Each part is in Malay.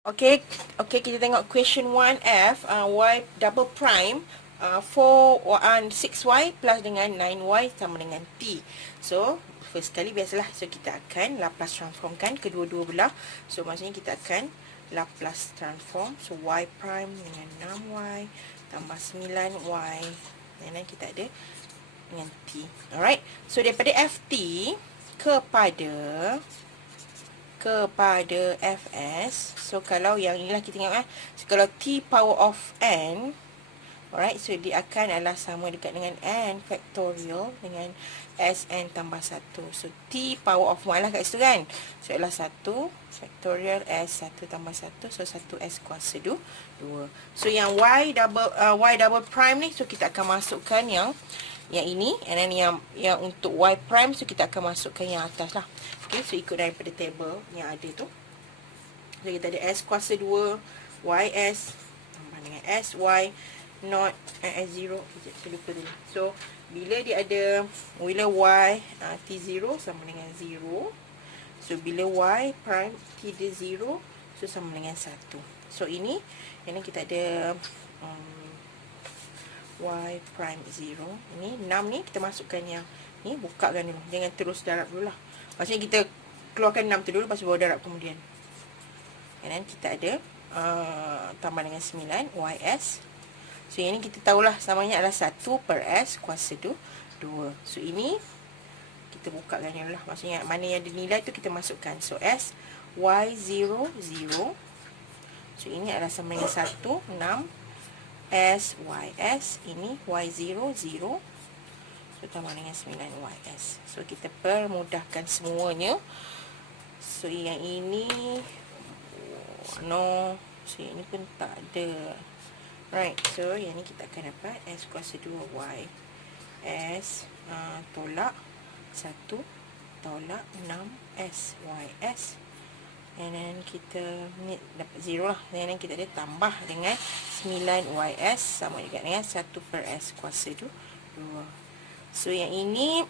Okay, kita tengok question 1F, y double prime 6y plus dengan 9y sama dengan t. So, first kali biasalah. So, kita akan Laplace transformkan kedua-dua belah. So, maksudnya kita akan Laplace transform. So, y prime dengan 6y tambah 9y. Dan kita ada dengan t. Alright. So, daripada ft kepada fs. So kalau yang inilah kita tengok so, kalau t power of n, alright, so dia akan adalah sama dekat dengan n factorial dengan sn tambah 1. So t power of 1 lah kat situ kan. So adalah 1 factorial s 1 tambah 1. So 1s kuasa 2. So yang y double prime ni, so kita akan masukkan yang ini, and then yang untuk y prime, so kita akan masukkan yang atas lah. Okay, so ikut daripada table yang ada tu. So kita ada s kuasa 2 ys tambah dengan sy not s0. Saya lupa tadi. So bila dia ada, bila y t0 sama dengan 0, so bila y prime t dia 0, so sama dengan 1. So ini kita ada y prime 0. Ini 6 ni kita masukkan yang ni, bukakan dulu. Jangan terus darab dulu lah. Maksudnya kita keluarkan 6 tu dulu, lepas tu baru darab kemudian. And then kita ada tambah dengan 9 ys. So yang ni kita tahulah samanya adalah 1 per s kuasa 2. So ini kita bukakan dulu lah. Maksudnya mana yang ada nilai tu kita masukkan. So s y0 0. So ini adalah sama dengan 1 6 S, YS, ini Y0, 0. So, tambah dengan 9 YS. So, kita permudahkan semuanya. So, yang ini no. So, yang ini pun tak ada. Right, so yang ni kita akan dapat S kuasa 2 Y. S tolak 1 tolak 6 S, YS. And then kita ni dapat 0 lah. And then kita ada tambah dengan 9ys sama juga dengan 1 per s kuasa 2. So yang ini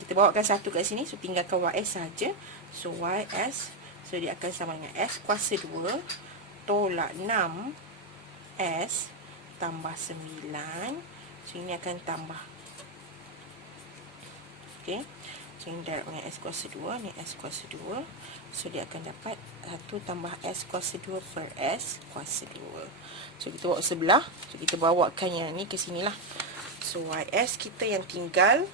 kita bawakan 1 kat sini. So tinggalkan ys saja. So ys, so dia akan sama dengan s kuasa 2 tolak 6 s tambah 9. So ini akan tambah. Okay. So ini darab dengan s kuasa 2. Ni s kuasa 2. So dia akan dapat 1 tambah s kuasa 2 per s kuasa 2. So kita bawa sebelah. So kita bawakan yang ni ke sini lah. So ys kita yang tinggal.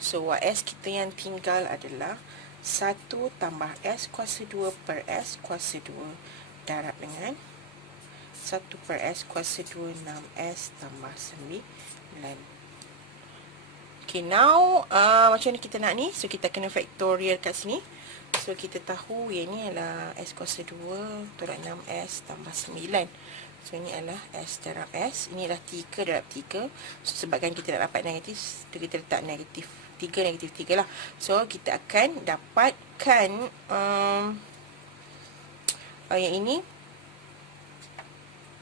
So ys kita yang tinggal adalah 1 tambah s kuasa 2 per s kuasa 2 darab dengan 1 per s kuasa 2 6s tambah 9. Okay, now macam ni kita nak ni. So kita kena factorial kat sini. So kita tahu yang ni adalah s kuasa 2 tolak 6s tambah 9. So ini adalah s darab s. Ini adalah 3 darab 3. So sebabkan kita nak dapat negatif, so kita letak negatif 3 negatif 3 lah. So kita akan dapatkan yang ini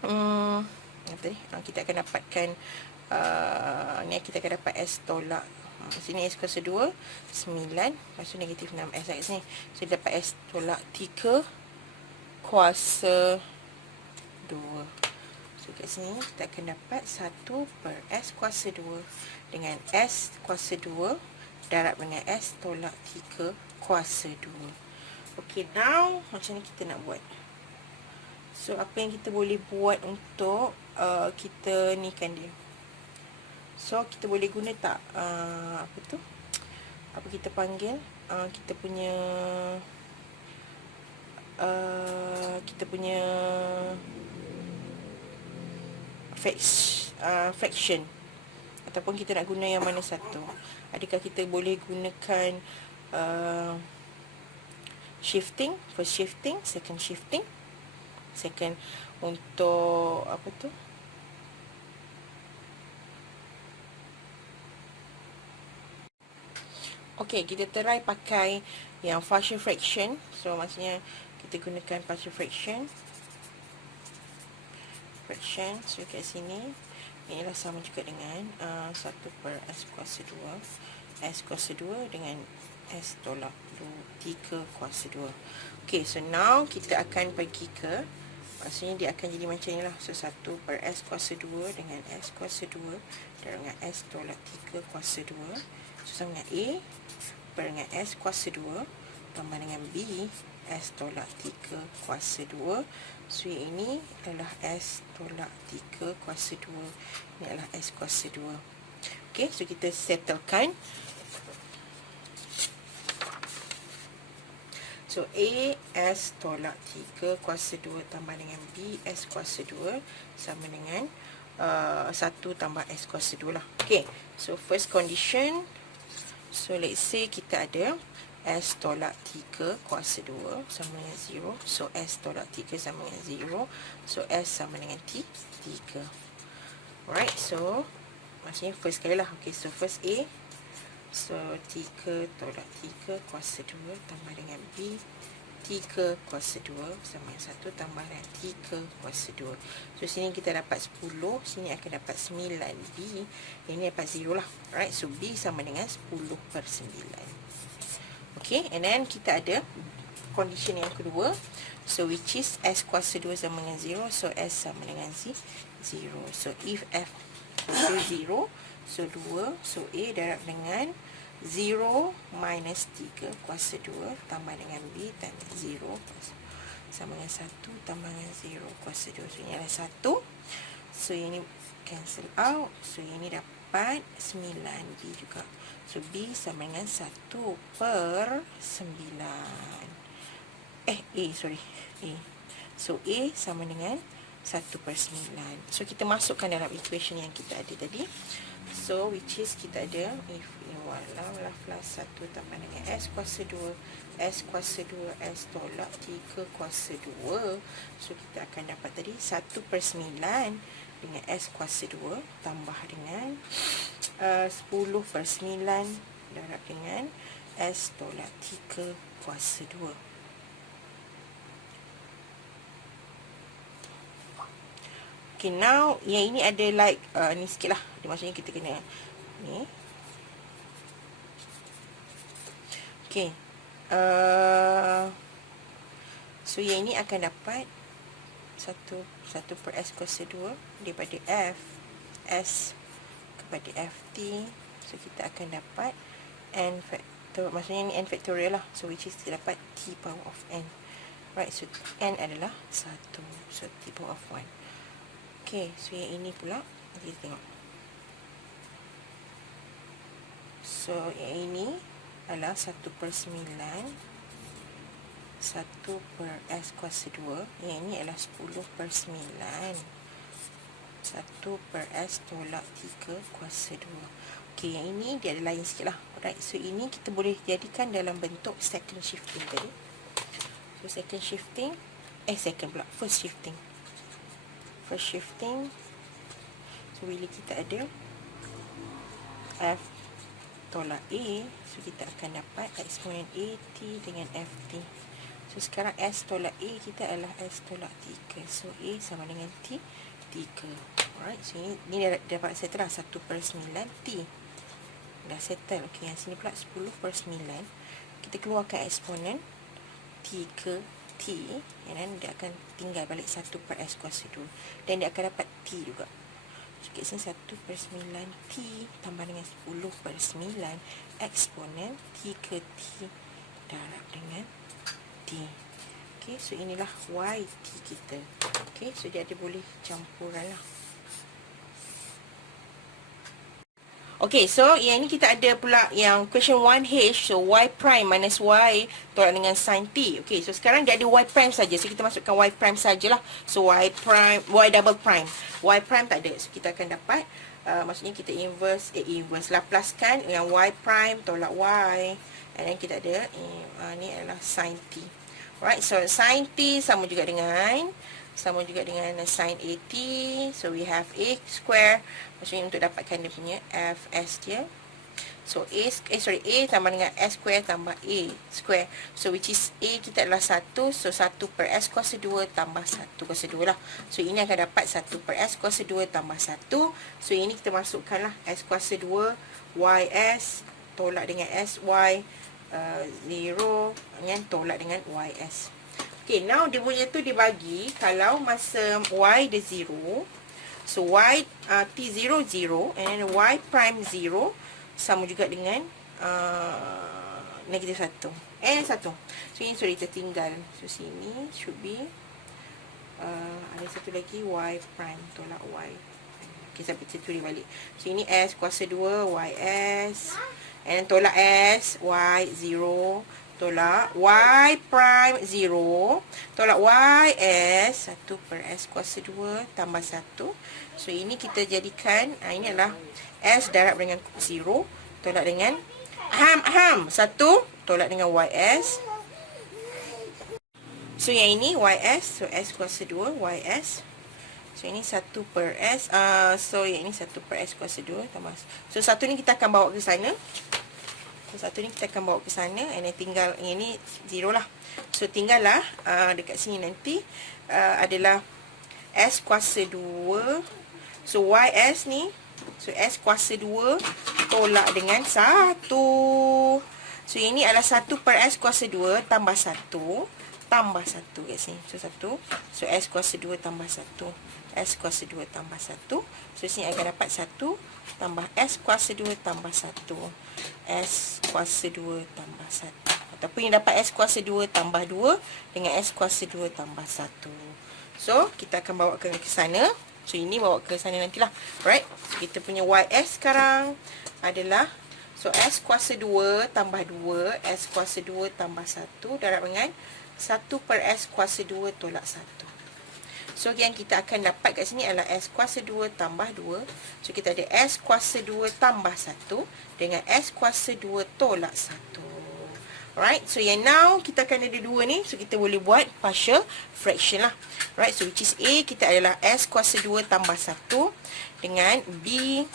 apa tadi? Kita akan dapatkan ni kita akan dapat s tolak sini s kuasa 2 9, lepas tu negatif 6s kat sini. So dapat s tolak 3 kuasa 2. So kat sini kita akan dapat 1 per s kuasa 2 dengan s kuasa 2 darab dengan s tolak 3 kuasa 2. Okay, now macam ni kita nak buat. So apa yang kita boleh buat untuk kita ni kan dia. So kita boleh guna tak apa tu, apa kita panggil, kita punya fraction, ataupun kita nak guna yang mana satu. Adakah kita boleh gunakan shifting, first shifting, second shifting, second untuk apa tu, okey, kita try pakai yang partial fraction. So maksudnya kita gunakan partial fraction. So kat sini inilah sama juga dengan 1 per s kuasa 2. S kuasa 2 dengan s tolak 3 kuasa 2. Okay, so now kita akan pergi ke, maksudnya dia akan jadi macam ni lah. So 1 per S kuasa 2 dengan S kuasa 2 dengan S tolak 3 kuasa 2. So sama dengan A per dengan S kuasa 2 tambah dengan B S tolak 3 kuasa 2. So yang ini adalah S tolak 3 kuasa 2. Ini adalah S kuasa 2. Okay, so kita settlekan. So A S tolak 3 kuasa 2 tambah dengan B S kuasa 2 sama dengan 1 tambah S kuasa 2 lah. Okay, so first condition. So let's say kita ada S tolak 3 kuasa 2 sama dengan 0. So S tolak 3 sama dengan 0. So S sama dengan 3. Alright, so maksudnya first kali lah. Okay, so first A. So 3 tolak 3 kuasa 2 tambah dengan B 3 kuasa 2 sama dengan 1 tambah dengan 3 kuasa 2. So sini kita dapat 10, sini akan dapat 9B. Ini dapat 0 lah. Alright, so B sama dengan 10 per 9. Okay, and then kita ada condition yang kedua. So which is S kuasa 2 sama dengan 0. So S sama dengan 0. So if F is 0, so 2, so A darab dengan 0 minus 3 kuasa 2 tambah dengan B tambah 0 sama dengan 1 tambah dengan 0 kuasa 2. So ini adalah 1. So ini cancel out. So ini dapat 9B juga. So B sama dengan 1 per 9. A. So A sama dengan 1 per 9. So kita masukkan dalam equation yang kita ada tadi. So which is kita ada if Laplace 1 tambah dengan S kuasa 2 S kuasa 2 S tolak 3 kuasa 2. So kita akan dapat tadi 1 per 9 dengan S kuasa 2 tambah dengan 10 per 9 darab dengan S tolak 3 kuasa 2. Okay, now yang ini ada like ni sikit lah. Maksudnya kita kena ni. Okay. So yang ini akan dapat 1 per S kuasa 2 daripada F S kepada FT. So kita akan dapat N factor, maksudnya ni N factorial lah. So which is kita dapat T power of N. Right, so N adalah 1. So T power of 1. Okay, so yang ini pula kita tengok. So yang ini adalah 1 per 9 1 per S kuasa 2. Yang ini adalah 10 per 9 1 per S tolak 3 kuasa 2. Okay, yang ini dia ada lain sikit lah. Alright, so ini kita boleh jadikan dalam bentuk second shifting tadi. So second shifting, first shifting. First shifting. So bila kita ada F tolak A, so kita akan dapat eksponen AT dengan FT. So sekarang S tolak A kita adalah S tolak 3. So A sama dengan T 3. Alright, so ini dah dapat settle lah. 1 per 9 T dah settle. Okay, yang sini pula 10 per 9. Kita keluarkan eksponen 3 T, dan dia akan tinggal balik 1 per S kuasa 2. Dan dia akan dapat T juga. So kat sini 1 per 9 T tambah dengan 10 per 9 eksponen 3 T darab dengan T. Okay, so inilah YT kita. Okay, so dia ada boleh campuran lah. Okay, so yang ni kita ada pula yang question 1H. So Y prime minus Y tolak dengan sin T. Okay, so sekarang dia ada Y prime saja. So kita masukkan Y prime sajalah. So Y prime, Y double prime. Y prime tak ada. So kita akan dapat, maksudnya kita inverse Laplace kan dengan Y prime tolak Y. And then kita ada, ni adalah sin T. Alright, so sin T sama juga dengan sin AT. So we have A square. Maksudnya untuk dapatkan dia punya Fs dia. So A tambah dengan S square tambah A square. So which is A kita adalah 1. So 1 per S kuasa 2 tambah 1 kuasa 2 lah. So ini akan dapat 1 per S kuasa 2 tambah 1. So ini kita masukkan lah S kuasa 2 YS tolak dengan SY 0 dengan tolak dengan YS. Okay, now dia punya tu dibagi. Kalau masa Y dia 0, so Y T0 0 and then Y prime 0 sama juga dengan negatif 1 and 1. So ini sorry tertinggal. So sini should be ada satu lagi Y prime tolak Y. Okay, sampai situ dia balik. So ini S kuasa 2 YS and tolak S Y 0 tolak Y prime 0 tolak YS 1 per S kuasa 2 tambah 1. So ini kita jadikan ini adalah S darab dengan 0 tolak dengan 1 tolak dengan YS. So yang ini YS, so S kuasa 2 YS. So ini 1 per S. So yang ini 1 per S kuasa 2 tambah. So satu ni kita akan bawa ke sana. So satu ni kita akan bawa ke sana. And then tinggal yang ni 0 lah. So tinggal lah dekat sini nanti adalah S kuasa 2. So YS ni, so S kuasa 2 tolak dengan 1. So ini adalah 1 per S kuasa 2 tambah 1 tambah 1 kat sini. So 1. So S kuasa 2 tambah 1. S kuasa 2 tambah 1. So sini akan dapat 1 tambah S kuasa 2 tambah 1. S kuasa 2 tambah 1. Ataupun yang dapat S kuasa 2 tambah 2 dengan S kuasa 2 tambah 1. So kita akan bawa ke sana. So ini bawa ke sana nantilah. Alright. So kita punya YS sekarang adalah, so S kuasa 2 tambah 2. S kuasa 2 tambah 1 darab dengan 1 per S kuasa 2 tolak 1. So yang kita akan dapat kat sini adalah S kuasa 2 tambah 2. So kita ada S kuasa 2 tambah 1 dengan S kuasa 2 tolak 1. Alright, so yang now kita akan ada 2 ni. So kita boleh buat partial fraction lah. Alright, so which is A kita adalah S kuasa 2 tambah 1 dengan B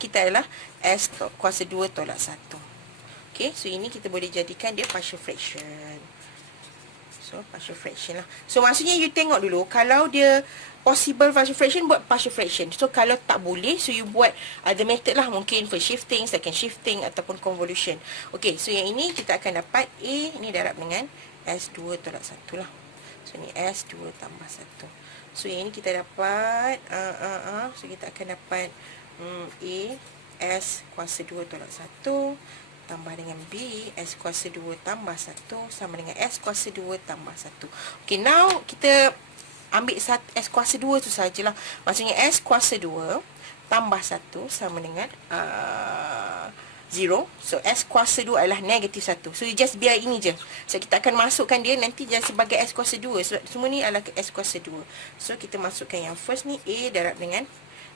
kita adalah S kuasa 2 tolak 1. Okay, so ini kita boleh jadikan dia partial fraction. So partial fraction lah. So maksudnya you tengok dulu, kalau dia possible partial fraction, buat partial fraction. So kalau tak boleh, so you buat other method lah. Mungkin first shifting, second shifting ataupun convolution. Okay, so yang ini kita akan dapat A ni darab dengan S2 tolak 1 lah. So ni S2 tambah 1. So yang ini kita dapat so kita akan dapat A S kuasa 2 tolak 1 tambah dengan B S kuasa 2 tambah 1 sama dengan S kuasa 2 tambah 1. Okay, now kita ambil S kuasa 2 tu sajalah. Maksudnya S kuasa 2 tambah 1 sama dengan 0. So S kuasa 2 adalah negatif 1. So you just biar ini je. So kita akan masukkan dia nanti jadi sebagai S kuasa 2. So semua ni adalah S kuasa 2. So kita masukkan yang first ni A darab dengan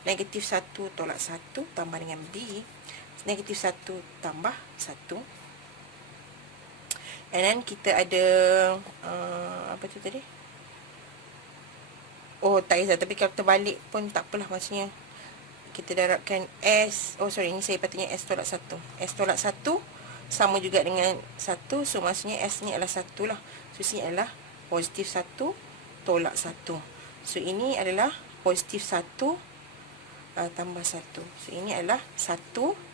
negatif 1 tolak 1 tambah dengan B negatif 1 tambah 1. And then kita ada apa tu tadi? Oh, tak kisah. Tapi kalau terbalik pun tak apalah. Maksudnya kita darabkan S. Oh sorry, ini saya patutnya S tolak 1. S tolak 1 sama juga dengan 1. So maksudnya S ni adalah 1 lah. So sini adalah positif 1 tolak 1. So ini adalah positif 1 tambah 1. So ini adalah 1.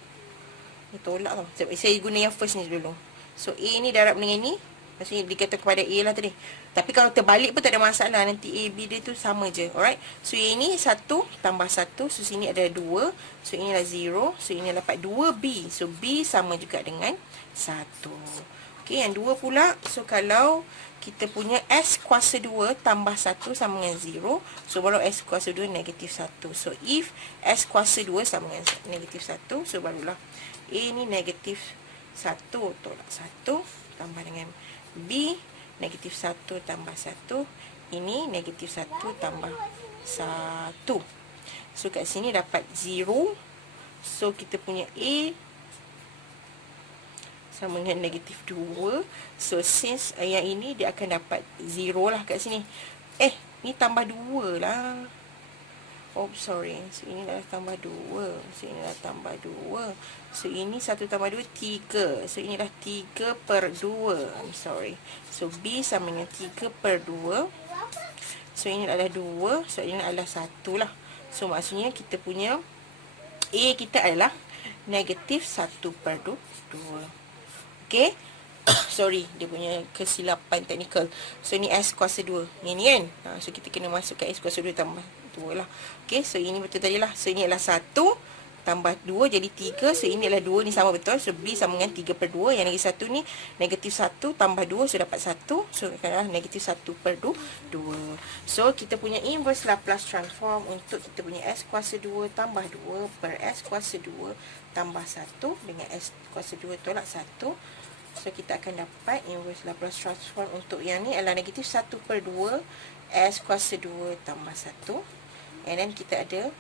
Ni tolak tau. Saya guna yang first ni dulu. So A ni darab dengan ni. Maksudnya dikata kepada A lah tadi. Tapi kalau terbalik pun tak ada masalah. Nanti A, B dia tu sama je. Alright. So yang ni 1 tambah 1. So sini ada 2. So ini adalah 0. So ini dapat 2B. So B sama juga dengan 1. Okay, yang 2 pula. So kalau kita punya S kuasa 2 tambah 1 sama dengan 0. So baru S kuasa 2 negatif 1. So if S kuasa 2 sama dengan negatif 1. So barulah A ni negatif 1 tolak 1 tambah dengan B negatif 1 tambah 1. Ini negatif 1 tambah 1. So kat sini dapat 0. So kita punya A sama dengan negatif 2. So since yang ini dia akan dapat 0 lah kat sini. Ni tambah 2 lah. Oh sorry. So ini dah tambah 2. So ini dah tambah 2. So ini 1 tambah 2 3. So ini dah 3 per 2. I'm sorry. So B sama dengan 3 per 2. So ini adalah 2. So ini adalah 1 lah. So maksudnya kita punya A kita adalah negatif 1/2. Okay. Sorry, dia punya kesilapan teknikal. So, ni S kuasa 2. Yang ni kan? So, kita kena masukkan S kuasa 2 tambah 2 lah. Okay, so ini betul tadi lah. So, ini adalah 1 tambah 2 jadi 3. So, ini adalah 2. Ni sama betul. So, B sama dengan 3/2. Yang lagi 1 ni, negatif 1 tambah 2. So, dapat 1. So, adalah negatif 1/2. So, kita punya inverse Laplace transform untuk kita punya S kuasa 2 tambah 2 per S kuasa 2 tambah 1 dengan S kuasa 2 tolak 1. So, kita akan dapat inverse Laplace transform untuk yang ni adalah negatif 1/2 S kuasa 2 tambah 1. And then kita ada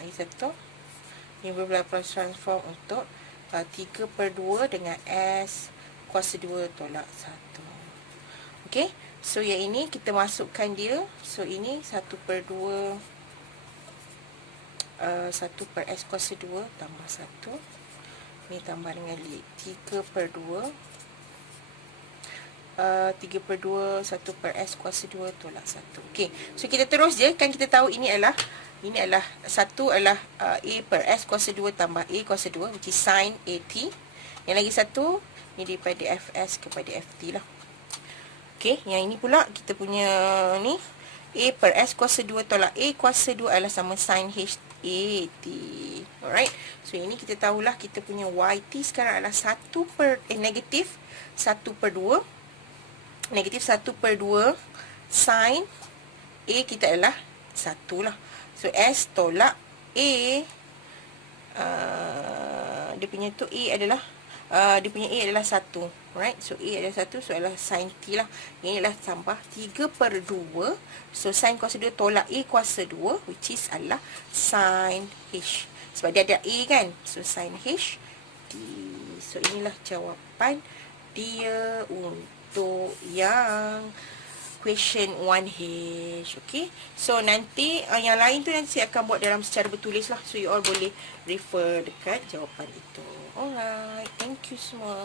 lagi satu inverse Laplace transform untuk 3/2 dengan S kuasa 2 tolak 1. Okay, so yang ini kita masukkan dia. So, ini 1/2 1 per S kuasa 2 tambah 1. Ni tambah dengan 3/2 3/2 1 per S kuasa 2 tolak 1. Okey, so kita terus je. Kan kita tahu ini adalah 1 adalah A per S kuasa 2 tambah A kuasa 2, which is sin AT. Yang lagi satu ni daripada Fs kepada Ft lah. Okey, yang ini pula kita punya ni A per S kuasa 2 tolak A kuasa 2 adalah sama sin HAT. Alright, so ini kita tahulah kita punya YT sekarang adalah negatif 1/2. Negatif 1/2 sin A kita adalah 1 lah. So, S tolak A, dia punya tu A adalah dia punya A adalah 1. Right, so A adalah 1. So, adalah sin T lah. Ini adalah tambah 3/2. So, sin kuasa 2 tolak A kuasa 2, which is adalah sin H. Sebab dia ada A kan. So, sin H T. So, inilah jawapan dia untuk yang question 1H. Okay, so nanti yang lain tu nanti saya akan buat dalam secara bertulis lah. So, you all boleh refer dekat jawapan itu. Alright, thank you semua.